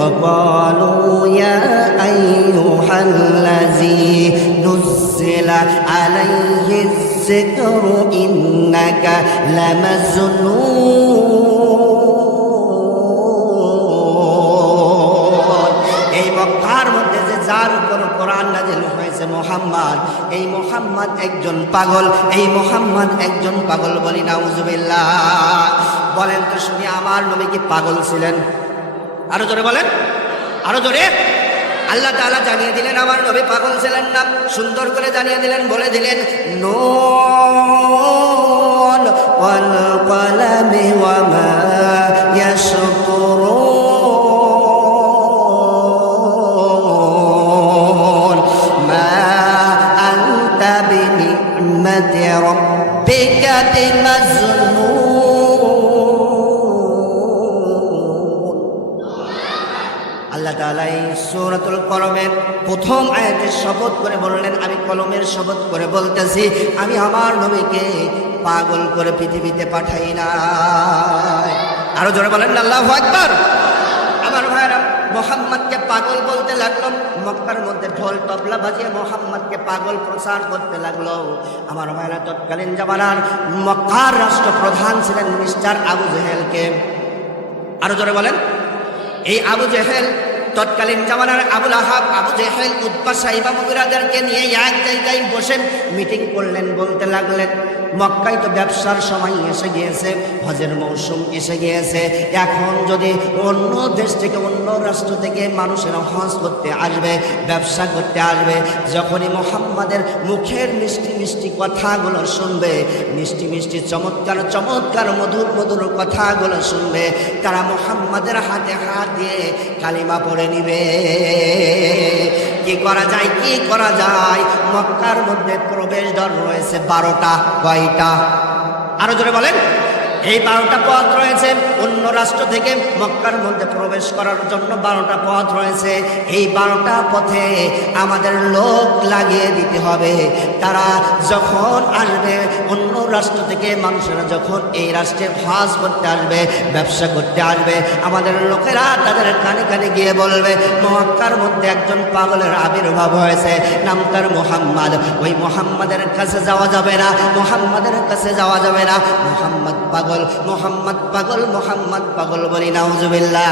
وقالوا يا أيها الذي نزل عليه الذكر إنك لمجنون এই মক্কার মধ্যে যে যার উপর কোরআন নাযিল হয়েছে মুহাম্মদ, এই মুহাম্মদ একজন পাগল, এই মুহাম্মদ একজন পাগল। বলি নাউজুবিল্লাহ। বলেন তো শুনি, আমার নবী কি পাগল ছিলেন? আরো জোরে বলেন, আরো জোরে। আল্লাহ তাআলা জানিয়ে দিলেন আমার নবী পাগল ছিলেন না, সুন্দর করে জানিয়ে দিলেন, বলে দিলেন নুন ওয়াল কলামি ওয়া মা ইয়াসতুরুন মা আনতা বিনি'মাতি রাব্বিকা বিমাজনুন। আল্লাহ তাআলা এই সূরাতুল কলমের প্রথম আয়াতে শপথ করে বললেন, আমি কলমের শপথ করে বলতেছি, আমি আমার নবীকে পাগল করে পৃথিবীতে পাঠাই নাই। আরো জোরে বলেন আল্লাহু আকবার। আমার ভাইরা মুহাম্মদকে পাগল বলতে লাগলো, মক্কার মধ্যে ঢোল তবলা বাজিয়ে মুহাম্মদকে পাগল প্রচার করতে লাগলো। আমার ভাইরা তৎকালীন জামানার মক্কার রাষ্ট্রপ্রধান ছিলেন মিস্টার আবু জেহেলকে। আরো জোরে বলেন। এই আবু জেহেল তৎকালীন জামানার আবুল আহাব, আবু জেহেল, উতবা, সাইবা, মুগিরাদেরকে নিয়ে এক জায়গায় বসে মিটিং করলেন। বলতে লাগলেন, মক্কায় তো ব্যবসার সময় এসে গিয়েছে, হজের মৌসুম এসে গিয়েছে, এখন যদি অন্য দেশ থেকে অন্য রাষ্ট্র থেকে মানুষেরা হজ করতে আসবে, ব্যবসা করতে আসবে, যখনই মুহাম্মাদের মুখের মিষ্টি মিষ্টি কথাগুলো শুনবে, মিষ্টি মিষ্টি চমৎকার চমৎকার মধুর মধুর কথাগুলো শুনবে, তারা মুহাম্মাদের হাতে হাত দিয়ে কালিমা পড়ে নিবে। কি করা যায়, কি করা যায়? মক্কার মধ্যে প্রবেশ দ্বার রয়েছে 12টা। কয়টা? আরো জোরে বলেন। এই 12টা পথ রয়েছে। অন্য রাষ্ট্র থেকে মক্কার মধ্যে প্রবেশ করার জন্য 12টা পথ রয়েছে। এই 12টা পথে আমাদের লোক লাগিয়ে দিতে হবে। তারা যখন আসবে, অন্য রাষ্ট্র থেকে মানুষেরা যখন এই রাষ্ট্রে হজ করতে আসবে, ব্যবসা করতে আসবে, আমাদের লোকেরা তাদের কানে কানে গিয়ে বলবে, মক্কার মধ্যে একজন পাগলের আবির্ভাব হয়েছে, নাম তার মুহাম্মদ। ওই মুহাম্মাদের কাছে যাওয়া যাবে না, মুহাম্মাদের কাছে যাওয়া যাবে না, মুহাম্মদ পাগল, মোহাম্মদ পাগল, মোহাম্মদ পাগল। বলি নাউজুবিল্লাহ।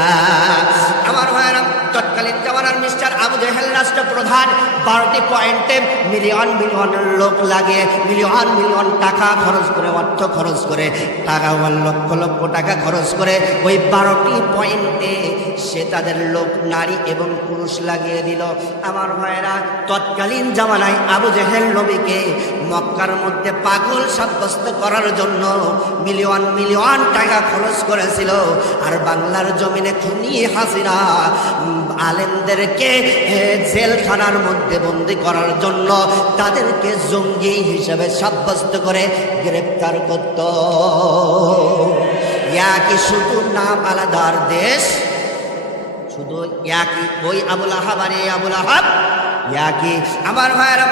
আমার ভাইরা তৎকালীন জামানার মিস্টার আবু জেহেল রাষ্ট্রপ্রধান 12টি পয়েন্টে মিলিয়ন মিলিয়ন লোক লাগে, মিলিয়ন মিলিয়ন টাকা খরচ করে, অর্থ খরচ করে, টাকা লক্ষ লক্ষ টাকা খরচ করে ওই 12টি পয়েন্টে সে তাদের লোক, নারী এবং পুরুষ লাগিয়ে দিল। আমার ভাইরা তৎকালীন জামানায় আবু জেহেল নবীকে মক্কার মধ্যে পাগল সাব্যস্ত করার জন্য মিলিয়ন মিলিয়ন টাকা খরচ করেছিল। আর বাংলার জমিনে খুনি হাসিনা আলেমদেরকে জেলখানার মধ্যে বন্দী করার জন্য তাদেরকে জঙ্গি হিসেবে সাব্যস্ত করে গ্রেপ্তার করত। একই, শুধু নাম আলাদার দেশ, শুধু একই, ওই আবুল আহাব আর এই আবুল আহাব একই। আমার ভাইয়েরা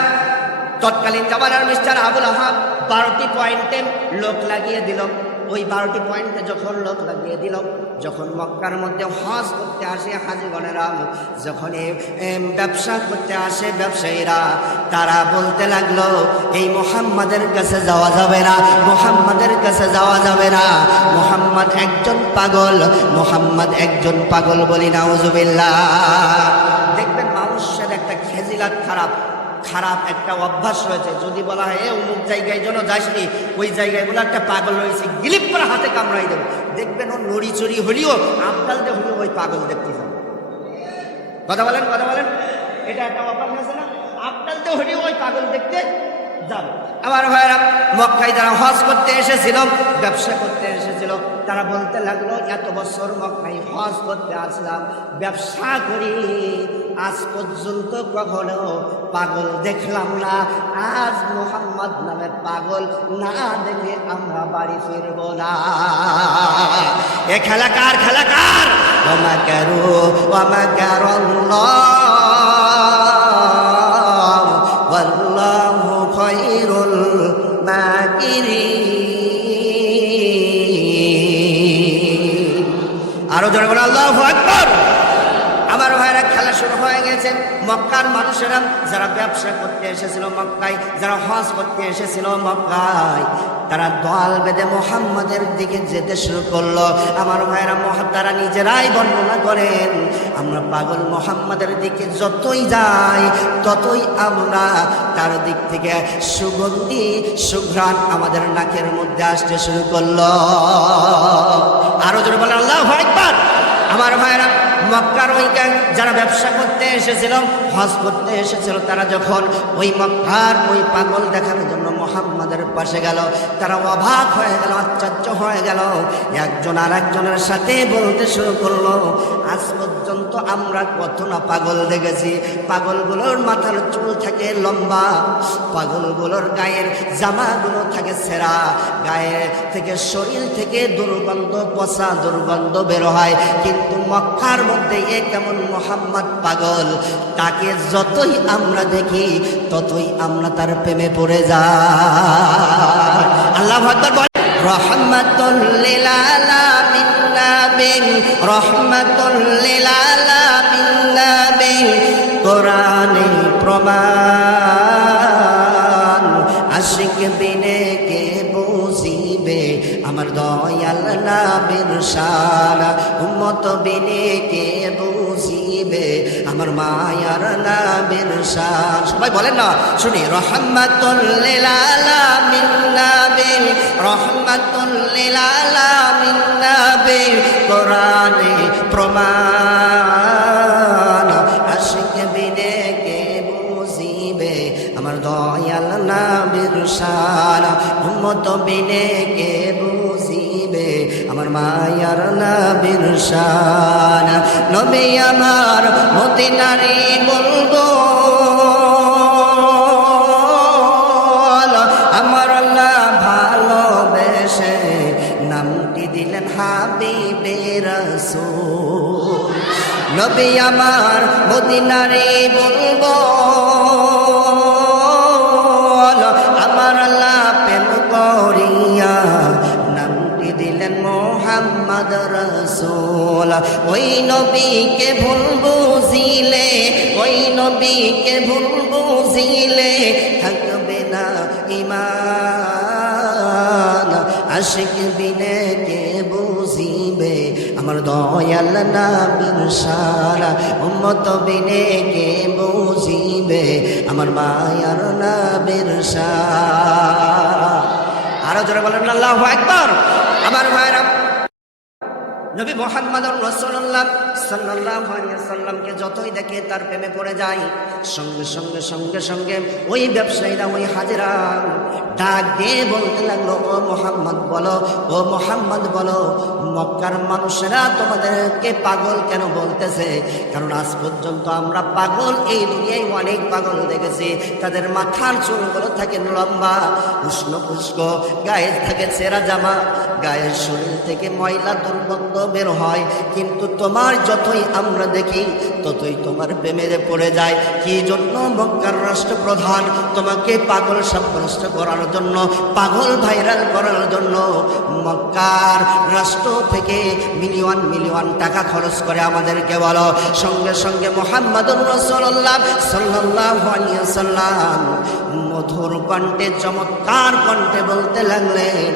তৎকালীন জামানার মিস্টার আবুল আহাব 12টি পয়েন্টে লোক লাগিয়ে দিল। ওই 12টি পয়েন্টে যখন লোক লাগিয়ে দিল, যখন মক্কার মধ্যে হজ করতে আসে হাজিগণেরা, যখন ব্যবসা করতে আসে ব্যবসায়ীরা, তারা বলতে লাগলো, এই মুহাম্মাদের কাছে যাওয়া যাবে না, মুহাম্মাদের কাছে যাওয়া যাবে না, মুহাম্মদ একজন পাগল, মুহাম্মদ একজন পাগল। বলি নাউজুবিল্লাহ। দেখবেন মানুষের একটা খেজিলাত খারাপ একটা অভ্যাস রয়েছে। যদি বলা হয় অমুক জায়গায় যেন যাসনি, ওই জায়গায় বলে একটা পাগল রয়েছে, গিলিপ করে হাতে কামড়াই দেবে। দেখবেন ও নড়ি চড়ি হলিও, আবদাল দিয়ে হলিও ওই পাগল দেখতে যাবে। কথা বলেন, কথা বলেন। এটা একটা অভ্যাস আছে না? আবদাল দিয়ে হলিও ওই পাগল দেখতে যাবে। আমার ভাইরা মক্কায় যারা হজ করতে এসেছিল, ব্যবসা করতে এসেছিল, তারা বলতে লাগলো, এত বছর মক্কায় হজ করতে আসলাম, ব্যবসা করি, আজ পর্যন্ত কখনো পাগল দেখলাম না। আজ মুহাম্মদ নামের পাগল না দেখে আমরা বাড়ি ফিরব না। এ খেলাকার খেলাকার ওমা কারু ওমা কারুল্লাহ ওয়াল্লাহু খায়রুল মাকিরিন। আরো জোরে বলো আল্লাহু আকবার। মক্কার মানুষেরা যারা ব্যবসা করতে এসেছিল মক্কায়, যারা হজ করতে এসেছিল মক্কায়, তারা দল বেঁধে মুহাম্মাদের দিকে যেতে শুরু করলো। আমার ভাইরা তারা নিজেরাই বর্ণনা করেন, আমরা পাগল মুহাম্মাদের দিকে যতই যাই ততই আমরা তার দিক থেকে সুগন্ধি সুঘ্রাণ আমাদের নাকের মধ্যে আসতে শুরু করলো। আরো জোরে বলেন আল্লাহু আকবার। আমার ভাইরা মক্কার ওই যারা ব্যবসা করতে এসেছিল, হজ করতে এসেছিল, তারা যখন ওই মক্কার ওই পাগল দেখার জন্য মুহাম্মাদের পাশে গেল, তারা অবাক হয়ে গেল, আশ্চর্য হয়ে গেল। একজন আর একজনের সাথে বলতে শুরু করলো, আজ পর্যন্ত আমরা কত না পাগল দেখেছি। পাগলগুলোর মাথার চুল থাকে লম্বা, পাগলগুলোর গায়ের জামাগুলো থাকে ছেঁড়া, গায়ে থেকে শরীর থেকে দুর্গন্ধ, পচা দুর্গন্ধ বের হয়। কিন্তু মক্কার মধ্যে এ কেমন মুহাম্মদ পাগল, তাকে যতই আমরা দেখি ততই আমরা তার প্রেমে পড়ে যাই। আল্লাহু আকবার বলেন। রহমাতুল লিল আলামিন নবী, রহমাতুল লিল আলামিন নবী, কোরআনে প্রমাণ, আশিক বিনে কে বুঝিবে আমার দয়াল নবীর শান, উম্মত বিনে কে বুঝিবে আমার মায়ার নবীর শান। সবাই বলেন না, শুনি। রহমাতুল লিল আলামিন নবী, রহমাতুল লিল আলামিন নবী, কোরআনে প্রমাণ, আশিক বিনে কে বুঝিবে আমার দয়াল নবীর শান, উম্মত বিনে কে বুঝিবে আমার মায়ার নবীর শান। নবী আমার মদিনারে বলবো, আমার আল্লাহ ভালোবেসে নামটি দিলেন হাবিবে রাসূল। নবী আমার মদিনারে বলবো, আমার আল্লাহ প্রেম করিয়া নামটি দিলেন মুহাম্মদ রাসূল। ওই নবীকে ভুল বুঝিলে, ওই নবীকে ভুল বুঝিলে থাকবে না ঈমান, আশিক বিনে কে বুঝিবে আমার দয়াল নবীর শান, উম্মত বিনে কে বুঝিবে আমার মায়ার নবীর শান। আরো জোরে বলেন আল্লাহু আকবার। আমার ভাইরা, নবী মুহাম্মদুর রাসূলুল্লাহ সাল্লাল্লাহু আলাইহি ওয়াসাল্লামকে যতই দেখে তার প্রেমে পড়ে যায়। সঙ্গে সঙ্গে সঙ্গে সঙ্গে ওই ব্যবসায়ীরা, ওই হাজিরা ডাক দিয়ে বলতে লাগলো, ও মুহাম্মদ বলো, ও মুহাম্মদ বলো, মক্কার মানুষেরা তোমাদেরকে পাগল কেন বলতেছে? কারণ আজ পর্যন্ত আমরা পাগল এই দুনিয়ায় অনেক পাগল দেখেছি। তাদের মাথার চুলগুলো থাকে লম্বা, উষ্ণ পুষ্ক, গায়ে থাকে ছেঁড়া জামা, গায়ের শরীর থেকে ময়লা দুর্গন্ধ বের হয়। কিন্তু তোমার যতই আমরা দেখি ততই তোমার প্রেমে পড়ে যায়। কি জন্য? মক্কার রাষ্ট্রপ্রধান তোমাকে পাগল সাব্যস্ত করার জন্য, পাগল ভাইরাল করার জন্য মক্কার রাষ্ট্র থেকে মিলিয়ন মিলিয়ন টাকা খরচ করে আমাদেরকে বলো। সঙ্গে সঙ্গে মুহাম্মদুর রাসূলুল্লাহ সাল্লাল্লাহু আলাইহি ওয়াসাল্লাম মধুর কণ্ঠে, চমৎকার কণ্ঠে বলতে লাগলেন,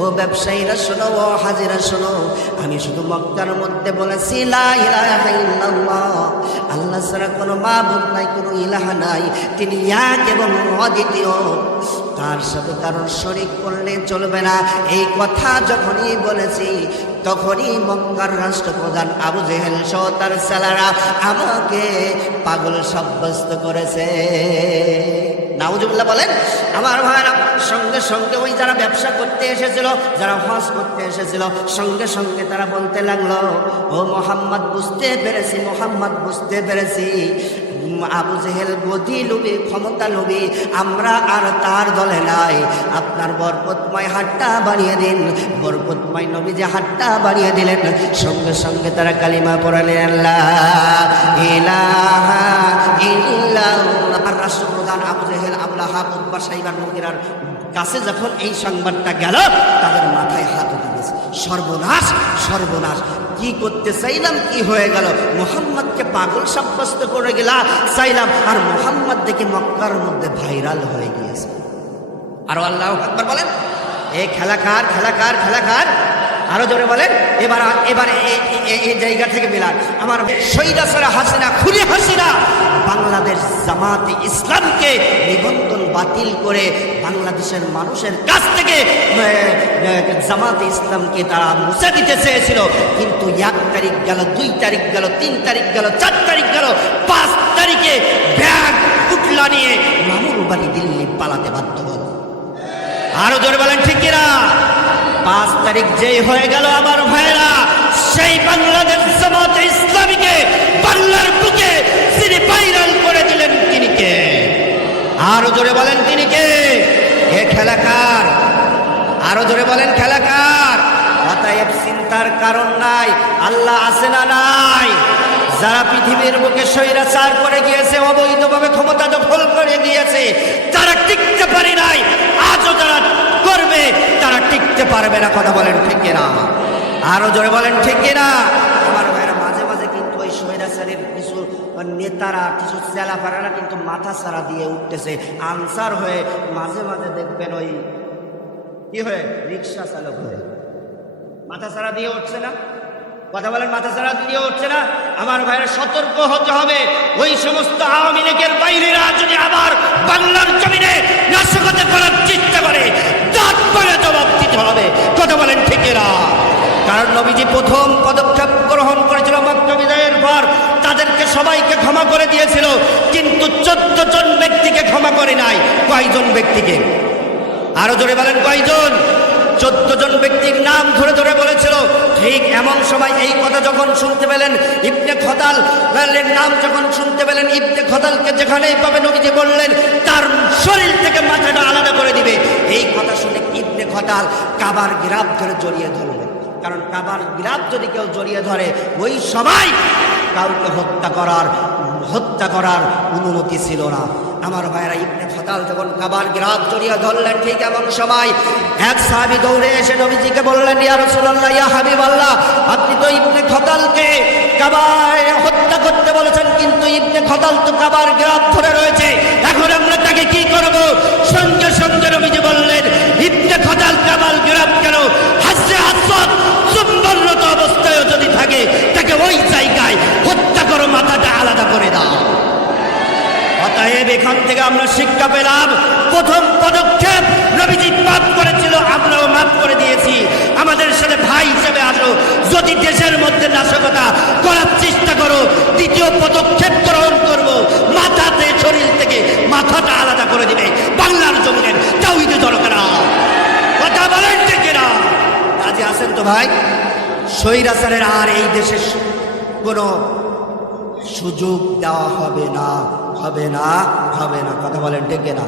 ও ব্যবসায়ীরা শোনো, ও হাজিরা শোনো, আমি শুধু মক্কার মধ্যে বলেছি লা ইলাহা ইল্লাল্লাহ, আল্লাহ ছাড়া কোনো মাবুদ নাই, কোনো ইলাহা নাই, তিনি এক এবং অদ্বিতীয়, তার সাথে কারণ শরীক করলে চলবে না। এই কথা যখনই বলেছি তখনই মক্কার রাষ্ট্রপ্রধান আবু জেহেল সহ তার ছেলেরা আমাকে পাগল সাব্যস্ত করেছে। নাউজুবিল্লাহ বলেন। আমার ভাইরা, সঙ্গে সঙ্গে ওই যারা ব্যবসা করতে এসেছিল, যারা হজ করতে এসেছিল, সঙ্গে সঙ্গে তারা বলতে লাগলো, ও মুহাম্মদ বুঝতে পেরেছি, মুহাম্মদ বুঝতে পেরেছি, আবু জেহেল গদি লোভী, ক্ষমতা লোভী, আমরা আর তার দলে নাই। আপনার বরকতময় হাতটা বাড়িয়ে দিন। বরকতময় নবী যে হাতটা বাড়িয়ে দিলেন, সঙ্গে সঙ্গে তারা কালিমা পড়ালেন, লা ইলাহা ইল্লাল্লাহ। আর রাষ্ট্রপ্রধান আবু জেহেল, আবু লাহাব, উতবা, শাইবার, মুগীরার কাছে যখন এই সংবাদটা গেল, তাদের মাথায় হাত উঠে গেছে। সর্বনাশ, সর্বনাশ, কি করতে চাইলাম কি হয়ে গেল, মুহাম্মদকে পাগল সাব্যস্ত করে চাইলাম, আর মুহাম্মদ দেখে মক্কার মধ্যে ভাইরাল হয়ে গিয়েছে। আরো আল্লাহু আকবার বলেন। এই খেলাকার খেলাকার খেলাকার, আরো জোরে বলেন। এবার এই জায়গা থেকে মিলান। আমার সৈরাসরা হাসিনা, খুনি হাসিনা বাংলাদেশ জামাতে ইসলামকে নিবন্ধন বাতিল করে বাংলাদেশের মানুষের কাছ থেকে জামাতে ইসলামকে তারা মুছে দিতে চেয়েছিল। কিন্তু 1 তারিখ গেল, 2 তারিখ গেল, 3 তারিখ গেল, 4 তারিখ গেল, 5 তারিখে ব্যাগ পুটলা নিয়ে মামুর বাড়ি দিল্লি পালাতে বাধ্য হল। আরো জোরে বলেন ঠিক কিনা? 5 তারিখ যেই হয়ে গেল আমার ভাইরা, সেই বাংলাদেশ জামাতে ইসলামীকে বাংলার বুকে তিনি ভাইরাল করে দিলেন। তিনি কে? আরো জোরে বলেন তিনি কে? এ খেলাকার, আরো জোরে বলেন খেলাকার। অতএব চিন্তার কারণ নাই, আল্লাহ আছে না নাই? যারা পৃথিবীর বুকে স্বৈরাচার করে গিয়েছে, অবৈধভাবে ক্ষমতা দখল করে গিয়েছে, তারা টিকতে পারে নাই। আজও যারা করবে তারা টিকতে পারবে না। কথা বলেন ঠিক কিনা? আরো জোরে বলেন ঠিক কিনা? আমার ভাইরা, মাঝে মাঝে কিন্তু ওই স্বৈরাচারের কিছু নেতারা, কিছু চেলাপাড়ারা কিন্তু মাথা ছাড়া দিয়ে উঠতেছে আনসার হয়ে। মাঝে মাঝে দেখবেন ওই কি হয়ে, রিক্সা চালক হয়ে মাথা ছাড়া দিয়ে উঠছে না। কথা বলেন, মাথা ছাড়া দিয়ে উঠছে না। আমার ভাইরা, সতর্ক হতে হবে। ওই সমস্ত আওয়ামী লীগের বাইরেরা যদি আবার বাংলার জমিনে নাশকতা করার চেষ্টা করে, দাঁত পরে জবাব দিতে হবে। কথা বলেন ঠিক না? কারণ নবীজি প্রথম পদক্ষেপ গ্রহণ করেছিল মক্কা বিজয়ের পর, তাদেরকে সবাইকে ক্ষমা করে দিয়েছিল, কিন্তু 14 জন ব্যক্তিকে ক্ষমা করে নাই। কয়জন ব্যক্তিকে? আরো জোরে বলেন কয়জন? 14 জন ব্যক্তির নাম ধরে ধরে বলেছিল। ঠিক এমন সময় এই কথা যখন শুনতে পেলেন, ইবনে খতাল নাম যখন শুনতে পেলেন, ইবনে খতালকে যেখানেই পাবে নবীজি বললেন তার শরীর থেকে মাথাটা আলাদা করে দিবে। এই কথা শুনে ইবনে খতাল কাবার গিরাব ধরে জড়িয়ে ধরলেন। কারণ কাবার গিরাব যদি কেউ জড়িয়ে ধরে, ওই সময় কাউকে হত্যা করার অনুমতি ছিল না। আমার ভাইরা, ইবনে খতাল যখন কাবার গিরাব জড়িয়ে ধরলেন, ঠিক এমন সময় এক সাহাবী দৌড়ে এসে নবীজিকে বললেন, ইয়া রাসূলুল্লাহ, ইয়া হাবিবাল্লাহ, আপনি তো ইবনে খতালকে কাবায় হত্যা করতে বলেছেন, কিন্তু ইবনে খতাল তো কাবার গিরাব ধরে রয়েছে, এখন আমরা তাকে কি করব? সঙ্গে সঙ্গে নবীজি বললেন, ইবনে খতাল কাবার গিরাব কেন, হাজরে আসওয়াদ চুম্বনরত অবস্থায় যদি থাকে, তাকে ওই জায়গায় হত্যা করো, মাথাটা আলাদা করে দাও। অতএব এখান থেকে আমরা শিক্ষা পেলাম, প্রথম পদক্ষেপ নবীজি মাফ করেছিল, আমরাও মাফ করে দিয়েছি। আমাদের সাথে ভাই হিসেবে আসো। যদি দেশের মধ্যে নাশকতা করার চেষ্টা করো, দ্বিতীয় পদক্ষেপ গ্রহণ করব, মাথাতে শরীর থেকে মাথাটা আলাদা করে দিবে। বাংলার জমিনের তাওহীদের দরকার। কথা বলেন ঠিক না? রাজি আছেন তো ভাই? স্বৈরাচারের আর এই দেশে কোনো সুযোগ দেওয়া হবে না, হবে না, হবে না। কথা বলেন ঠিক না?